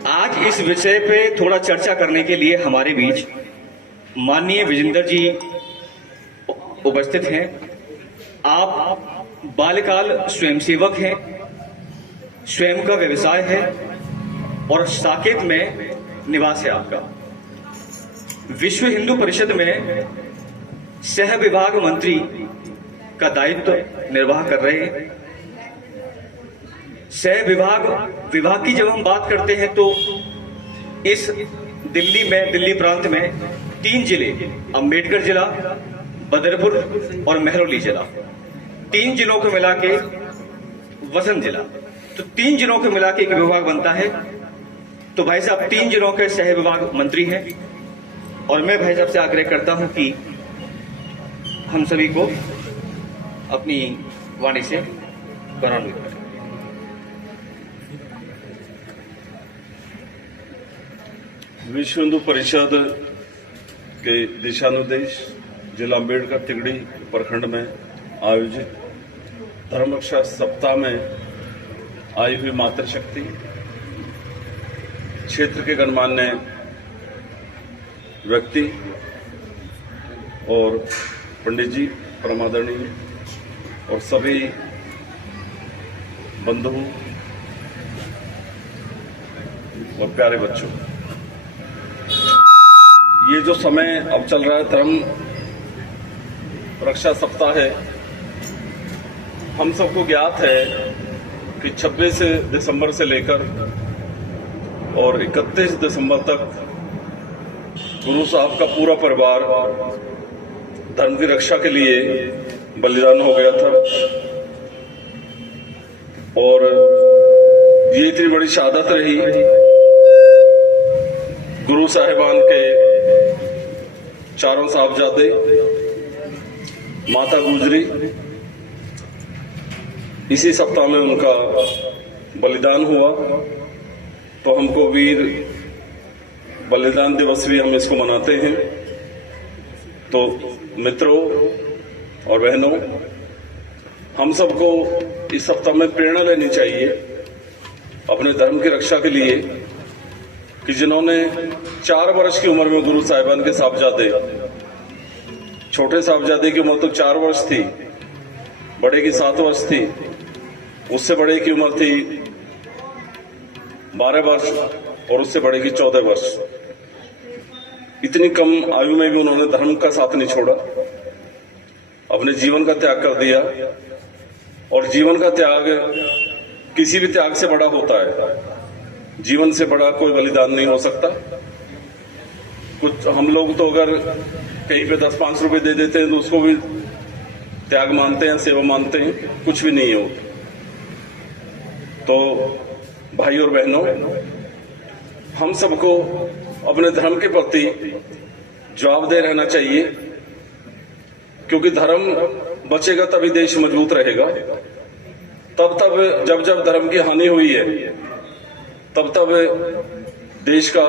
आज इस विषय पे थोड़ा चर्चा करने के लिए हमारे बीच माननीय विजेंद्र जी उपस्थित हैं। आप बाल्यकाल स्वयंसेवक हैं, स्वयं का व्यवसाय है और साकेत में निवास है आपका। विश्व हिंदू परिषद में सह विभाग मंत्री का दायित्व निर्वाह कर रहे हैं। सह विभाग की जब हम बात करते हैं तो इस दिल्ली प्रांत में 3 जिले, अंबेडकर जिला, बदरपुर और महरौली जिला, 3 जिलों को मिला के वसंत जिला, तो 3 जिलों को मिला के एक विभाग बनता है। तो भाई साहब 3 जिलों के सह विभाग मंत्री हैं और मैं भाई साहब से आग्रह करता हूं कि हम सभी को अपनी वाणी से गौरवान्वित करें। विश्व हिंदू परिषद के दिशानिर्देश जिला अम्बेडकर तिगड़ी प्रखंड में आयोजित धर्म रक्षा सप्ताह में आई हुई मातृशक्ति क्षेत्र के गणमान्य व्यक्ति और पंडित जी, परमादरणीय और सभी बंधु और प्यारे बच्चों, ये जो समय अब चल रहा है धर्म रक्षा सप्ताह है, हम सबको ज्ञात है कि 26 दिसंबर से लेकर और 31 दिसंबर तक गुरु साहब का पूरा परिवार धर्म की रक्षा के लिए बलिदान हो गया था और ये इतनी बड़ी शहादत रही गुरु साहिबान के चारों साहबजादे, माता गुजरी, इसी सप्ताह में उनका बलिदान हुआ। तो हमको वीर बलिदान दिवस भी हम इसको मनाते हैं। तो मित्रों और बहनों, हम सबको इस सप्ताह में प्रेरणा लेनी चाहिए अपने धर्म की रक्षा के लिए कि जिन्होंने 4 वर्ष की उम्र में गुरु साहिबान के साहबजादे, छोटे साहबजादे की उम्र तो 4 वर्ष थी, बड़े की 7 वर्ष थी, उससे बड़े की उम्र थी 12 वर्ष और उससे बड़े की 14 वर्ष। इतनी कम आयु में भी उन्होंने धर्म का साथ नहीं छोड़ा, अपने जीवन का त्याग कर दिया। और जीवन का त्याग किसी भी त्याग से बड़ा होता है, जीवन से बड़ा कोई बलिदान नहीं हो सकता। कुछ हम लोग तो अगर कहीं पे 10-5 रुपए दे देते हैं तो उसको भी त्याग मानते हैं, सेवा मानते हैं, कुछ भी नहीं हो। तो भाई और बहनों, हम सबको अपने धर्म के प्रति जवाबदेह रहना चाहिए, क्योंकि धर्म बचेगा तभी देश मजबूत रहेगा। तब जब धर्म की हानि हुई है तब देश का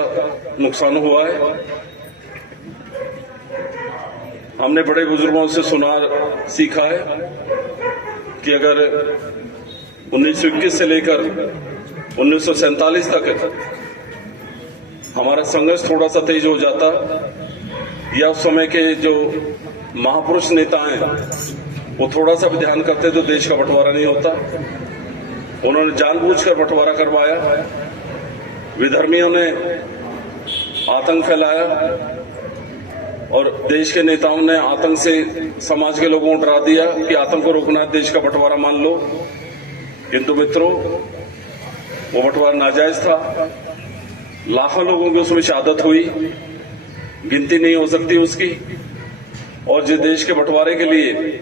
नुकसान हुआ है। हमने बड़े बुजुर्गों से सुना सीखा है कि अगर 1921 से लेकर 1947 तक हमारा संघर्ष थोड़ा सा तेज हो जाता या उस समय के जो महापुरुष नेता हैं वो थोड़ा सा भी ध्यान करते तो देश का बंटवारा नहीं होता। उन्होंने जानबूझकर बंटवारा करवाया, विधर्मियों ने आतंक फैलाया और देश के नेताओं ने आतंक से समाज के लोगों को डरा दिया कि आतंक को रोकना है, देश का बंटवारा मान लो। किंतु मित्रों, वो बंटवारा नाजायज था, लाखों लोगों की उसमें शहादत हुई, गिनती नहीं हो सकती उसकी। और जिस देश के बंटवारे के लिए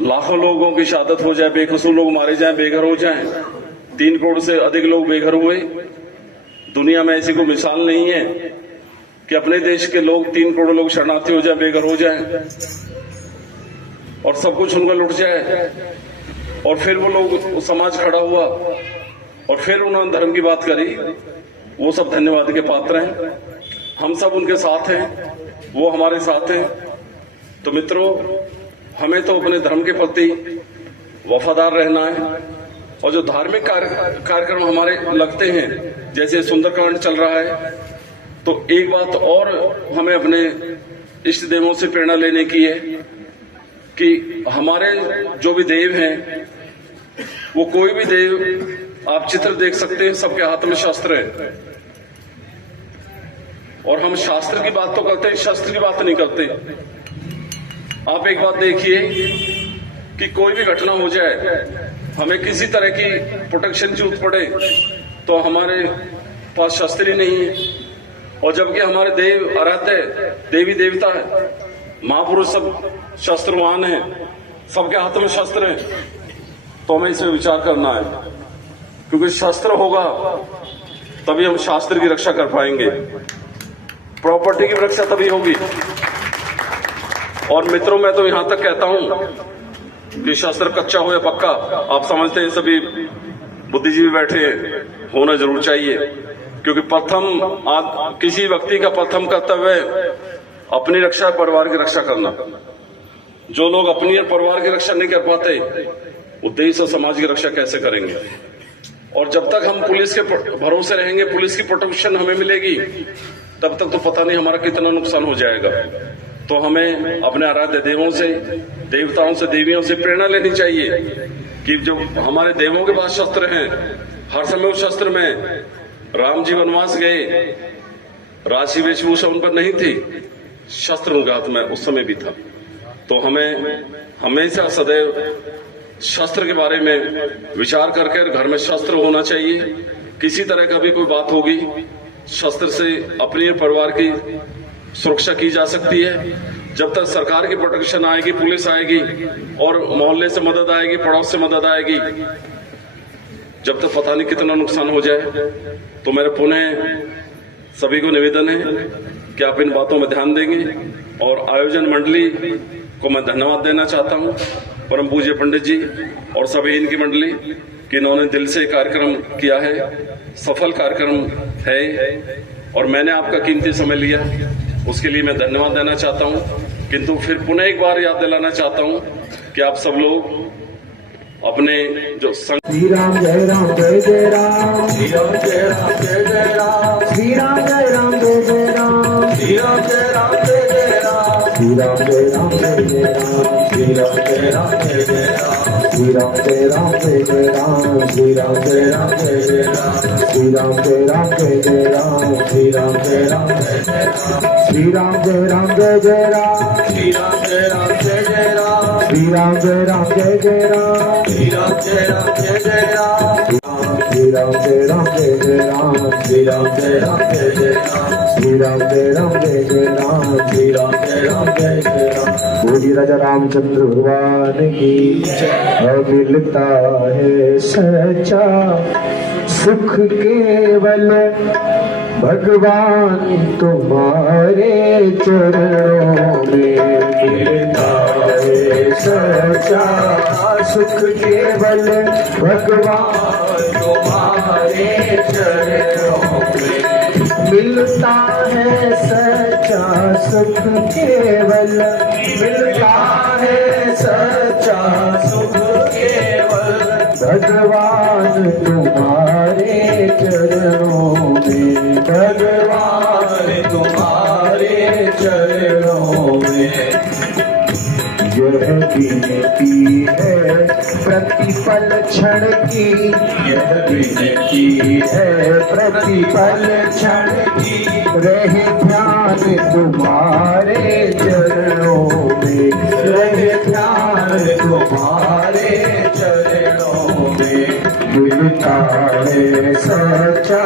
लाखों लोगों की शहादत हो जाए, बेकसूर लोग मारे जाएं, बेघर हो जाएं, 3 करोड़ से अधिक लोग बेघर हुए। दुनिया में ऐसी कोई मिसाल नहीं है कि अपने देश के लोग 3 करोड़ लोग शरणार्थी हो जाए, बेघर हो जाएं और सब कुछ उनका लुट जाए। और फिर वो लोग, समाज खड़ा हुआ और फिर उन्होंने धर्म की बात करी। वो सब धन्यवाद के पात्र हैं, हम सब उनके साथ हैं, वो हमारे साथ हैं। तो मित्रों, हमें तो अपने धर्म के प्रति वफादार रहना है, और जो धार्मिक कार्यक्रम हमारे लगते हैं, जैसे सुंदरकांड चल रहा है, तो एक बात और हमें अपने इष्ट देवों से प्रेरणा लेने की है कि हमारे जो भी देव हैं, वो कोई भी देव आप चित्र देख सकते हैं, सबके हाथ में शस्त्र है। और हम शास्त्र की बात तो करते हैं, शस्त्र की बात नहीं करते। आप एक बात देखिए कि कोई भी घटना हो जाए, हमें किसी तरह की प्रोटेक्शन की जरूरत पड़े तो हमारे पास शस्त्र ही नहीं है। और जबकि हमारे देव आराध्य देवी देवता है, महापुरुष सब शस्त्रवान हैं, सबके हाथ में शस्त्र है, तो हमें इसमें विचार करना है, क्योंकि शस्त्र होगा तभी हम शास्त्र की रक्षा कर पाएंगे, प्रॉपर्टी की रक्षा तभी होगी। और मित्रों, मैं तो यहां तक कहता हूं कि शस्त्र कच्चा हो या पक्का, आप समझते हैं सभी बुद्धिजीवी बैठे हैं, होना जरूर चाहिए, क्योंकि प्रथम किसी व्यक्ति का प्रथम कर्तव्य है अपनी रक्षा, परिवार की रक्षा करना। जो लोग अपनी और परिवार की रक्षा नहीं कर पाते, वो देश और समाज की रक्षा कैसे करेंगे? और जब तक हम पुलिस के भरोसे रहेंगे, पुलिस की प्रोटेक्शन हमें मिलेगी, तब तक तो पता नहीं हमारा कितना नुकसान हो जाएगा। तो हमें अपने आराध्य देवों से, देवताओं से, देवियों से प्रेरणा लेनी चाहिए कि जो हमारे देवों के पास शस्त्र हैं, हर समय उस शस्त्र में राम जी वनवास गए, राशि वेशभूषा उन पर नहीं थी, शस्त्र उनके हाथ में उस समय भी था। तो हमें हमेशा सदैव शस्त्र के बारे में विचार करके घर में शस्त्र होना चाहिए। किसी तरह का भी कोई बात होगी, शस्त्र से अपने परिवार की सुरक्षा की जा सकती है। जब तक सरकार की प्रोटेक्शन आएगी, पुलिस आएगी और मोहल्ले से मदद आएगी, पड़ोस से मदद आएगी, जब तक पता नहीं कितना नुकसान हो जाए। तो मेरे पुनः सभी को निवेदन है कि आप इन बातों में ध्यान देंगे। और आयोजन मंडली को मैं धन्यवाद देना चाहता हूं, परम पूज्य पंडित जी और सभी इनकी मंडली, कि इन्होंने दिल से कार्यक्रम किया है, सफल कार्यक्रम है और मैंने आपका कीमती समय लिया, उसके लिए मैं धन्यवाद देना चाहता हूं। किंतु फिर पुनः एक बार याद दिलाना चाहता हूं कि आप सब लोग अपने जो श्री राम जय राम जय जय राम, श्री राम जय राम जय जय राम, श्री राम जय राम जय जय राम, श्री राम जय राम जय जय राम, श्री राम जय राम जय जय राम, श्री राम जय राम जय जय राम, श्री राम जय राम जय जय राम, श्री राम जय राम जय जय राम, श्री राम जय राम जय जय राम, श्री राम जय राम जय जय राम, श्री राम जय राम जय जय राम, श्री राम जय राम जय जय राम, श्री राम जय राम जय जय राम, श्री राम जय राम जय जय राम, श्री राम जय राम जय जय राम, श्री राम जय राम जय जय राम, श्री राम जय राम जय जय राम, श्री राम जय राम जय जय राम। बोलिए राजा रामचंद्र भगवान की जय। मिलता है सच्चा सुख केवल भगवान तुम्हारे चरणों में, मिलता है सच्चा सुख केवल भगवान तुम्हारे चरणों में, मिलता है सच्चा सुख केवल, मिलता है सच्चा सुख केवल भगवान तुम्हारे चरणों में, भगवान तुम्हारे चरणों में। यह विनती है प्रतिपल क्षण की, यह विनती है प्रतिपल क्षण की, रहे ध्यान तुम्हारे चरणों में, रहे ध्यान तुम्हारे चरणों में। मिलता है सच्चा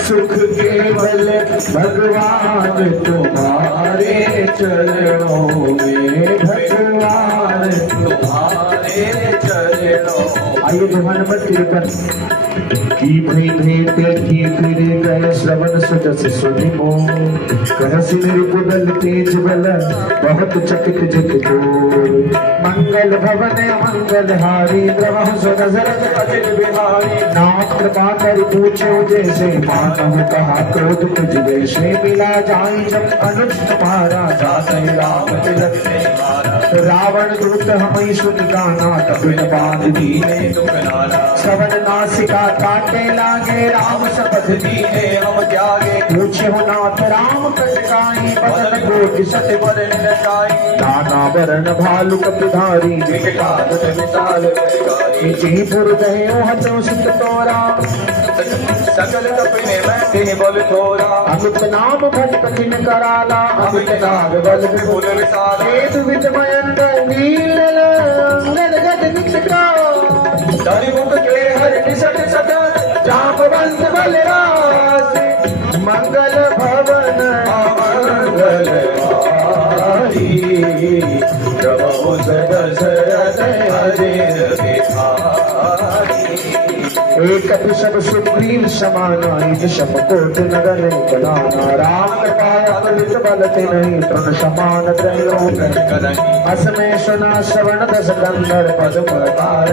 सुख केवल भगवान तुम्हारे चरणों में, भगवान तुम्हारे चरणों। आइए जवान नंबर 53। की भई भेंटे की फिर गए श्रवण सुजस सुनि मोह, कहसि निरुपदल तेज बल बहुत चकित जित जोर, मंगल भवन मंगल हारी द्रवह सुनजरत अजित बिहारी, नाम कृपा कर पूछो जैसे मानव कहा क्रोध तुझ जैसे, मिला जाई जब अनुज तुम्हारा दासै राम तिलक मारा, रावण दूत हमई सुन गाना तब बांध दीने सुख नाना श्रवण नासिका काटे लागे राम शपथ दीने हम त्यागे पूछे हो नाथ राम कटकाई बदन कोटि सत वरण नटाई नाना वरण भालु कपिधारी विकटाल विशाल विकारी जी पुर गए हतो सुत तोरा सकल कपिने बैठे बल थोरा अमित नाम भट कठिन कराला अमित नाम बल फूल विशाल वेद विजमयन नील अंगद गद निकटा धरि मुख के हर निसट सट जापवंत बलराज मंगल भवन मंगल प्रभु दशरथ अजित बिहारी एक सब सुग्रीव समानाई दिशम कोट नगर कलाना राम कृपाया तुलित बल नहीं तृण समान त्रयोक असमय सुना श्रवण दस कंदर पद प्रकार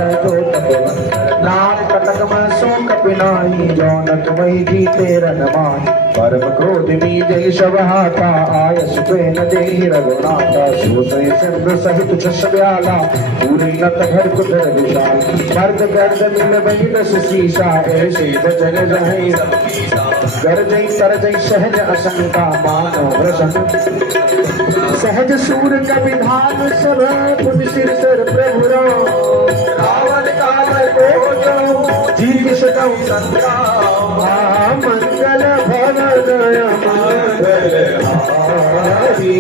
नाम कटक में शोक पिनाई जौन तुम्हें जीते रनमाई परम क्रोध मी जय शवहाता आयस पेन दे रघुनाथा सोसय सिंधु सहित छस ब्याला पूरी नत घर कुधर विशाल मर्द गर्द मिल बही दस सीसा ऐसे बचन रहे गर्जई तरजई सहज असंका मानो प्रसन्न सहज सूर का विधान सब पुन सिर सर प्रभु रावण काल को जो जीत सकौ संग्राम मंगल भवन मंगल हारी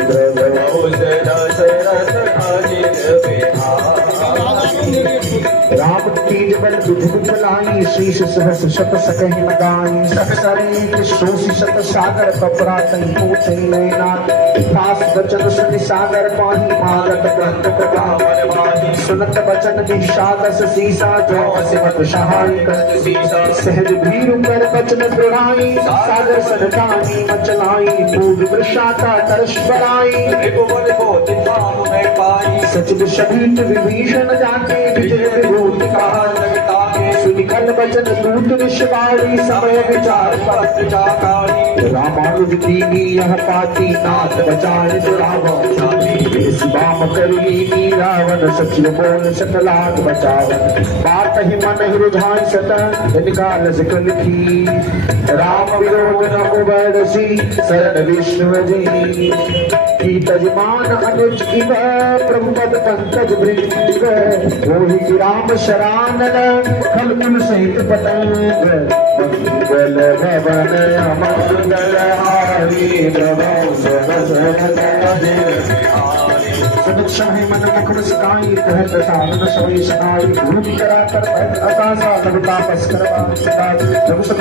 प्रभु दशरथ अजित बिहारी राम तेज बल विधि लाई शीश सहस शत सकहि मदाई सत सरे सोसी शत सागर कपरा तई पूछे लेना पास बचन सुनि सागर पाही मागत ग्रंथ प्रभावन वाही सुनत बचन विषादस सीसा जो सिमत सहाय करत सीसा सहज भीरु कर बचन प्रणाई सागर सदकानी मचलाई पूज वृषाता तरस बराई त्रिभुवन को तिन्हाम में पाई सचिव शहीद विभीषण जाके विजय विभूति कहा सुनिखल बचन दूत विश्वाणी समय विचार पत्र जाकारी रामानुज दीनी यह पाती नाथ बचाए दुरावन इस बाम करी रावण सचिव बोल सकलाद बचावन बात ही मन ही रुझान सत निकाल सकल की राम विरोध न उबरसी शरण विष्णु जी की तजमान अनुज इव प्रभु पद पंकज वृंद मोहि राम शरानन खलकुल सहित पतंग मंगल भवन मंगल हारी प्रभु दशरथ अजित बिहारी सदक्षण मन मखुड़ सदाई कहत साधन सवै सदाई भूमि करा कर अकाशा लगता पस्कर जब सब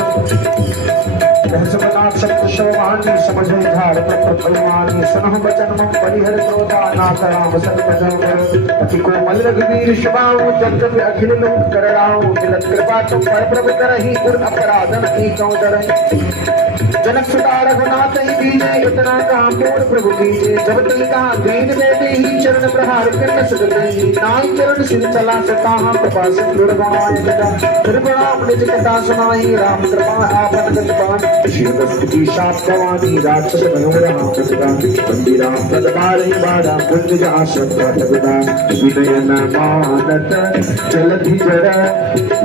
सहसमनाथ सप्त शोभानी समझे धार प्रभुवानी सुनह बचन मम परिहर क्रोधा नाथ राम सर्वजन अति कोमल रघुवीर शबाऊ जगत अखिल लोक करणाऊ मिलत कृपा तुम पर प्रभु करहि गुर अपराधन कीचौ डरहि जनक सुता रघुनाथ ही दीजे इतना काम पूर्ण प्रभु कीजे जब तक कहा दीन देते ही चरण प्रहार करन सदते ही नाई चरण सिर चला सता हम कृपा से दुर्गमाय गदा दुर्गुणाम निज कथा सुनाई राम कृपा आपन गत पान शिवदस्ति शाप गवानी राक्षस मनोरहा प्रतिगा बंदी राम पद मारहि बारा पुण्य जा सत्ता लगदा विनय न मानत चलति जरा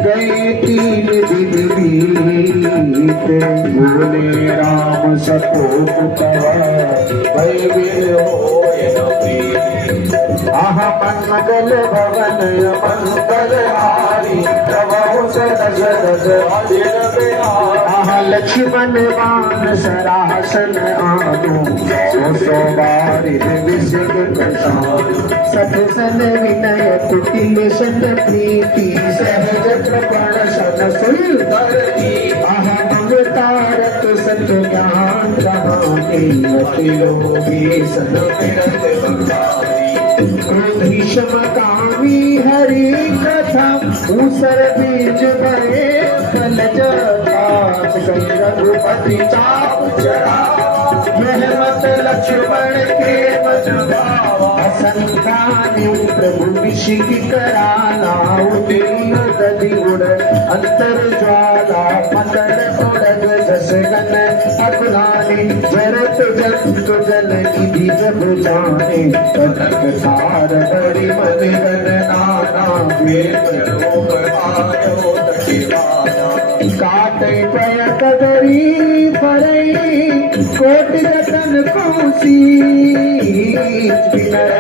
गए तीन दिन बीते बोले राम सतोष भय विन होय न प्रीति आहा मंगल भवन मंगल हारी प्रभु दशरथ अजित बिहारी आहा लक्ष्मण बाण सरासन आनो सो बारि विषय प्रसाद सत सन विनय कुटिल सन प्रीति सहज कृपण सन सुंदर आहा तारक सत ज्ञान कहानी अति लोभी सन फिरत बंगारी क्षम कामी हरि कथा ऊसर बीज भरे फल जगास कई रघुपति चाप चढ़ा मेहमत लक्ष्मण के मजभावा असंखानी प्रभु विषिक कराला उदिन गति उड़ अंतर ज्वाला मकर उड़ग जस गन अग्नानी जाने जरत जंत जल निधि जब जाने कनक तार हरि मन गण नाना वेद रोग आयो दशिवाना काटे पय कदरी परई कोटि जतन कोसी विनय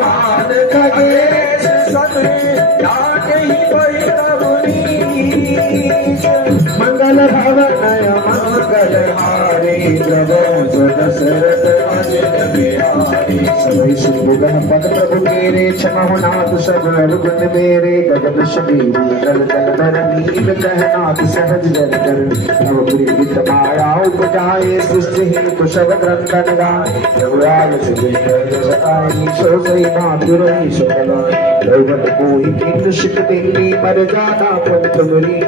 मान खगेश सने लागे पय मंगल भवन मंगल हारे प्रभु दशरथ अजय बिहारी सभी सुगन पद प्रभु मेरे क्षमा नाथ सब रुगन मेरे गगन शरीर जल जल धर नील कहनाथ सहज जल कर नव प्रीत माया उपजाए सृष्टि हेतु सब ग्रंथन गाए रघुराज सदाई सो सही नाथ रही सकलाए दैवत मोहि किन शिक दिल्ली मर जाना पंथ मुरी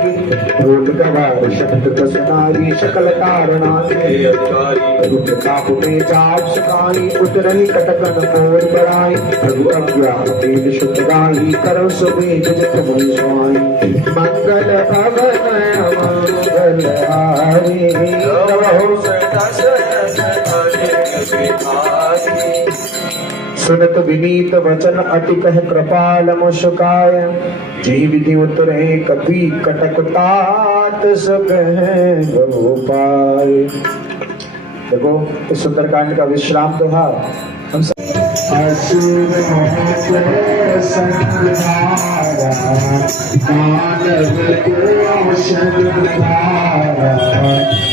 रोग गवार शब्द कसनारी सकल कारणा के अधिकारी रुक काप में चाप सकाई उतरही कटकन मोर बड़ाई प्रभु अज्ञा तेज शुद्ध गाई करो सुबे जगत वंशाई मंगल भवन मंगल हारी रहो सदा सुनत विनीत वचन अति कह कृपाल मुस्काय जी विधि उतरे कपि कटक तात सब है गोपाल। देखो इस सुंदरकांड का विश्राम तो है हम सब असुर संहारा मानव को संहारा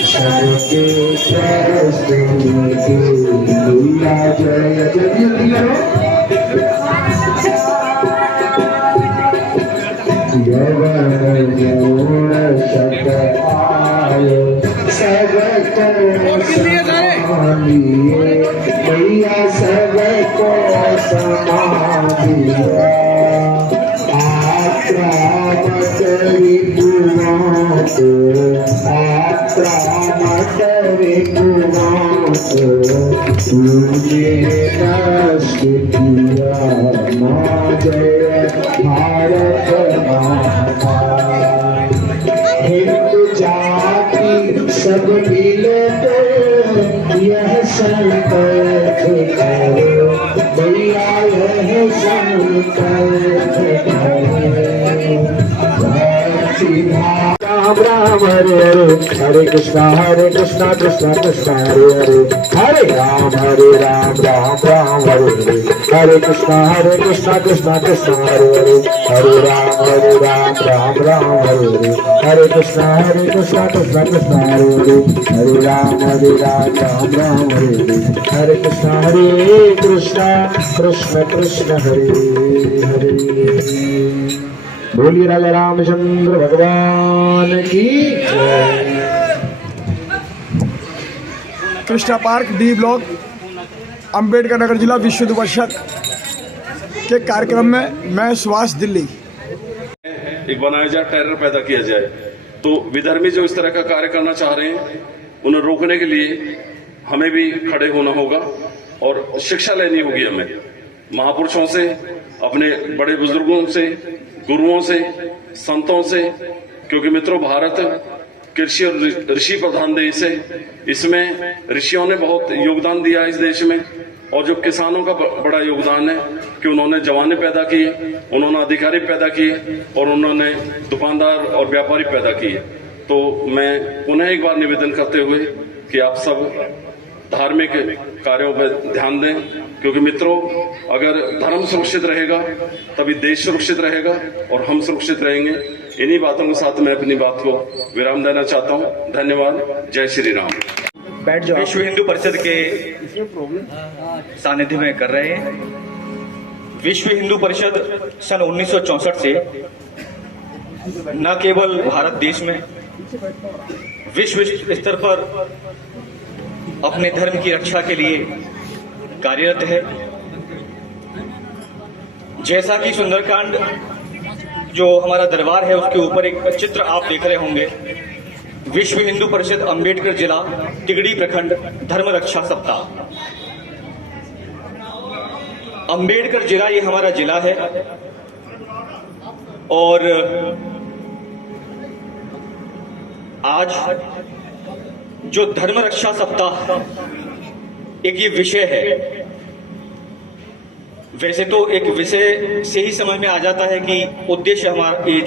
सबके जय जय भैया सबको समाधिया आक्रामक रिपुओं को आक्रामक रिपुओं को तुझे नष्ट किया माँ जय भारत माता हिंदू जाति सब मिले तो यह संकल्प करो भैया यह संकल्प करो राम राम हरे हरे हरे कृष्णा कृष्णा कृष्णा हरे हरे राम राम राम हरे हरे कृष्णा कृष्णा कृष्णा हरे राम राम हरे कृष्णा कृष्णा कृष्णा हरे राम राम हरे कृष्णा कृष्ण कृष्ण हरे हरे। बोलिए राजा रामचंद्र भगवान की जय। Krishna park D block Ambedkar Nagar जिला विश्व हिंदू परिषद के कार्यक्रम में मैं सुभाष दिल्ली एक बनाया जाए, टेरर पैदा किया जाए। तो विधर्मी जो इस तरह का कार्य करना चाह रहे हैं उन्हें रोकने के लिए हमें भी खड़े होना होगा और शिक्षा लेनी होगी हमें महापुरुषों से, अपने बड़े बुजुर्गों से, गुरुओं से, संतों से, क्योंकि मित्रों भारत कृषि और ऋषि प्रधान देश है। इसमें ऋषियों ने बहुत योगदान दिया है इस देश में, और जो किसानों का बड़ा योगदान है कि उन्होंने जवाने पैदा किए, उन्होंने अधिकारी पैदा किए और उन्होंने दुकानदार और व्यापारी पैदा किए। तो मैं पुनः एक बार निवेदन करते हुए कि आप सब धार्मिक कार्यों पर ध्यान दें, क्योंकि मित्रों अगर धर्म सुरक्षित रहेगा तभी देश सुरक्षित रहेगा और हम सुरक्षित रहेंगे। इन्हीं बातों के साथ मैं अपनी बात को विराम देना चाहता हूं। धन्यवाद। जय श्री राम। विश्व हिंदू परिषद के सानिध्य में कर रहे हैं। विश्व हिंदू परिषद सन 1964 से न केवल भारत देश में विश्व स्तर पर अपने धर्म की रक्षा के लिए कार्यरत है। जैसा कि सुंदरकांड जो हमारा दरबार है उसके ऊपर एक चित्र आप देख रहे होंगे, विश्व हिंदू परिषद अंबेडकर जिला तिगड़ी प्रखंड धर्म रक्षा सप्ताह। अंबेडकर जिला ये हमारा जिला है और आज जो धर्म रक्षा सप्ताह एक ये विषय है, वैसे तो एक विषय से ही समझ में आ जाता है कि उद्देश्य हमारा